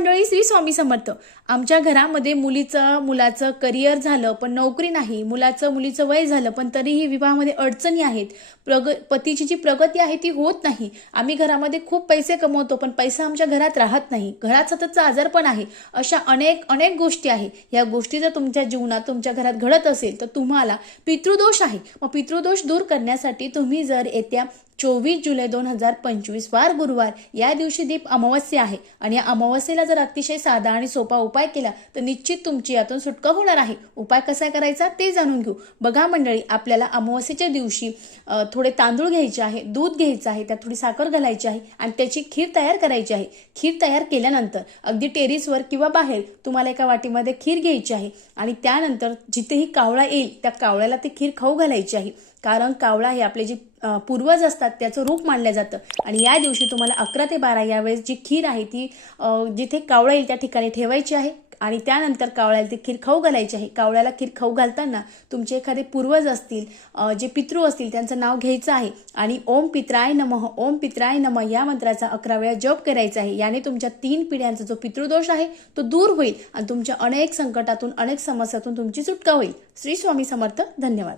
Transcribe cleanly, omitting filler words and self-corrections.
मंडळी, श्री स्वामी समर्थ. आमच्या घरामध्ये मुलाचं करिअर झालं पण नोकरी नाही, मुलीचं वय झालं पण तरीही विवाहामध्ये अडचणी आहेत, पतीची जी प्रगती आहे ती होत नाही. आम्ही घरामध्ये खूप पैसे कमवतो पण पैसा आमच्या घरात राहत नाही, घरात सततचा आजारपण आहे. अशा अनेक गोष्टी आहे. या गोष्टी जर तुमच्या जीवनात तुमच्या घरात घडत असेल तर तुम्हाला पितृदोष आहे. मग पितृदोष दूर करण्यासाठी तुम्ही जर येत्या 24 जुलै 2025 वार गुरुवार या दिवशी दीप अमावस्या आहे आणि या अमावस्येला जर अतिशय साधा आणि सोपा उपाय केला तर निश्चित तुमची यातून सुटका होणार आहे. उपाय कसा करायचा ते जाणून घेऊ. बघा मंडळी, आपल्याला अमावस्येच्या दिवशी थोडे तांदूळ घ्यायचे आहे, दूध घ्यायचं आहे, त्यात थोडी साखर घालायची आहे आणि त्याची खीर तयार करायची आहे. खीर तयार केल्यानंतर अगदी टेरेसवर किंवा बाहेर तुम्हाला एका वाटीमध्ये खीर घ्यायची आहे आणि त्यानंतर जिथेही कावळा येईल त्या कावळ्याला ती खीर खाऊ घालायची आहे. कारण कावळा हे आपले जे पूर्वज असतात त्याचं रूप मानलं जातं आणि या दिवशी तुम्हाला 11 ते 12 यावेळेस जी खीर आहे ती जिथे कावळा येईल त्या ठिकाणी ठेवायची आहे आणि त्यानंतर कावळ्याला ती खीर खाऊ घालायची आहे. कावळ्याला खीर खाऊ घालताना तुमचे एखादे पूर्वज असतील, जे पितृ असतील त्यांचं नाव घ्यायचं आहे आणि ओम पित्राय नमः, ओम पित्राय नमः या मंत्राचा 11 वेळा जप करायचा आहे. याने तुमच्या 3 पिढ्यांचा जो पितृदोष आहे तो दूर होईल आणि तुमच्या अनेक संकटातून, अनेक समस्यातून तुमची सुटका होईल. श्री स्वामी समर्थ. धन्यवाद.